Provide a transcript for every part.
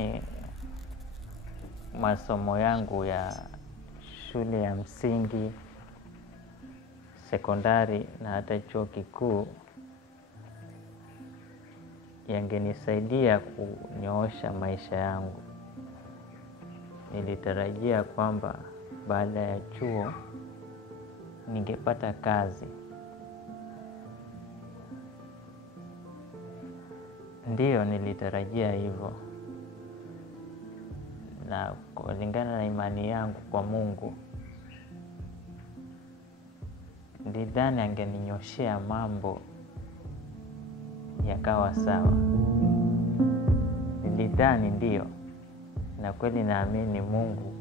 hususani masomo yangu ya shule ya msingi, sekondari na hata chuo kikuu yangenisaidia kunyoosha maisha yangu. Nilitarajia kwamba baada ya chuo ningepata kazi. Ndiyo, nilitarajia hivyo, na kulingana na imani yangu kwa Mungu, nilidhani angeninyoshea mambo yakawa sawa. Nilidhani ndiyo, na kweli naamini Mungu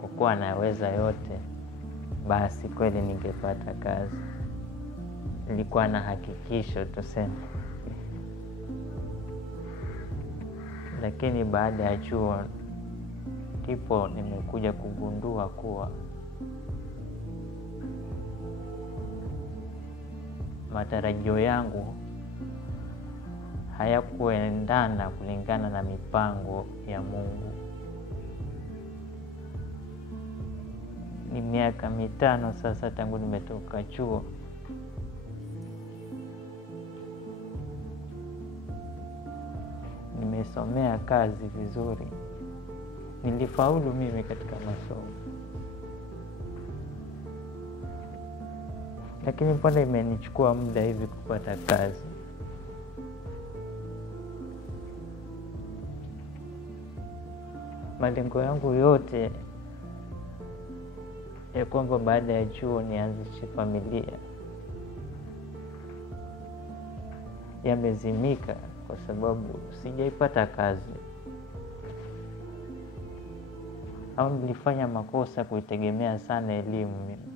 kwa kuwa anaweza yote, basi kweli ningepata kazi. Nilikuwa na hakikisho tuseme. Lakini baada ya chuo ndipo nimekuja kugundua kuwa matarajio yangu hayakuendana kulingana na mipango ya Mungu. Ni miaka 5 sasa tangu nimetoka chuo. Nimesomea kazi vizuri. Nilifaulu mimi katika masomo. Lakini mbona imenichukua muda hivi kupata kazi? Malengo yangu yote ya kwamba baada ya chuo nianzishe familia yamezimika kwa sababu sijaipata kazi. Au nilifanya makosa kuitegemea sana elimu mimi?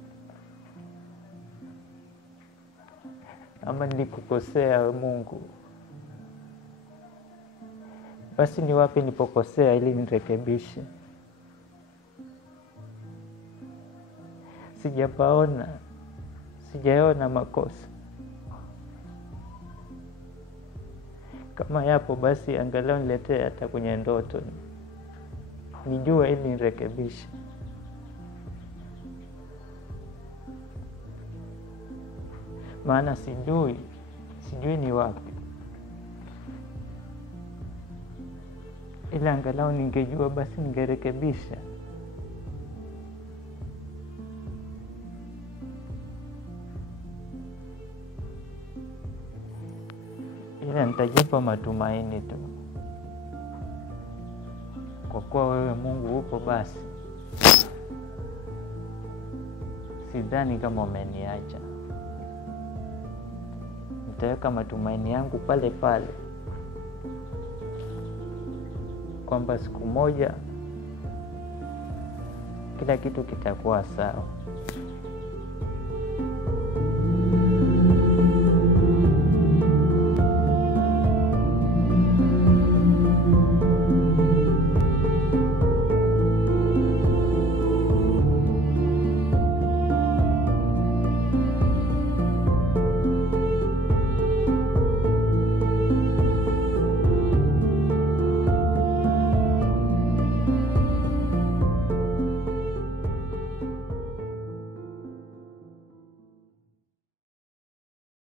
Ama nilikukosea Mungu? Basi ni wapi nilipokosea ili nirekebishe? Sijaona makosa. Kama yapo basi angalau niletee hata kwenye ndoto, nijue ili nirekebishe. Maana sijui ni wapi. Ila angalau ningejua basi ningerekebisha. Ila nitajipa matumaini tu. Kwa kuwa wewe Mungu upo, basi sidhani kama umeniacha. Nitaweka matumaini yangu pale pale kwamba siku moja kila kitu kitakuwa sawa.